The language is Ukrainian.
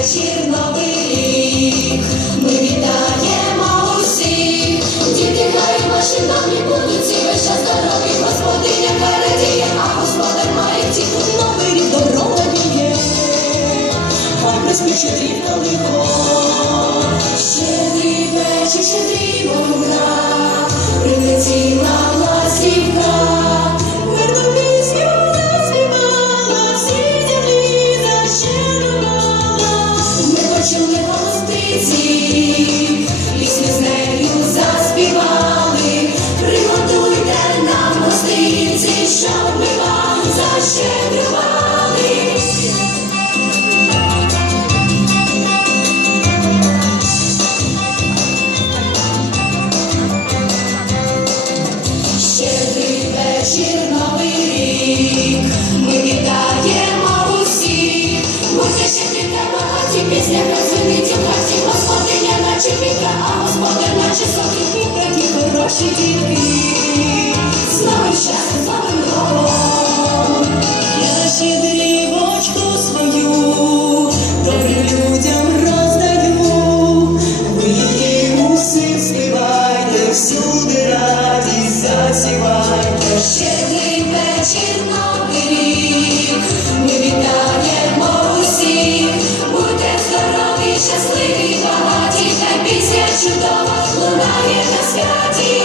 вечір, рік. Ми вітаємо усіх. Діти хай ваші добрі будуть, весь час здорові, господиня радіє, а господар має ті Новий рік добро надіє, а приспішить лихо. Вітра, а господар, наче сокіл. І такі хороші дітки, З новим щастям, з новим я щедрівочку свою добрим людям роздаю. Ви її усім співайте, всюди радість засівайте. Щедрий вечір, новий рік. Ми вітаємо усіх. Будьте здорові, щасливі, багаті, чудова лунає на святі.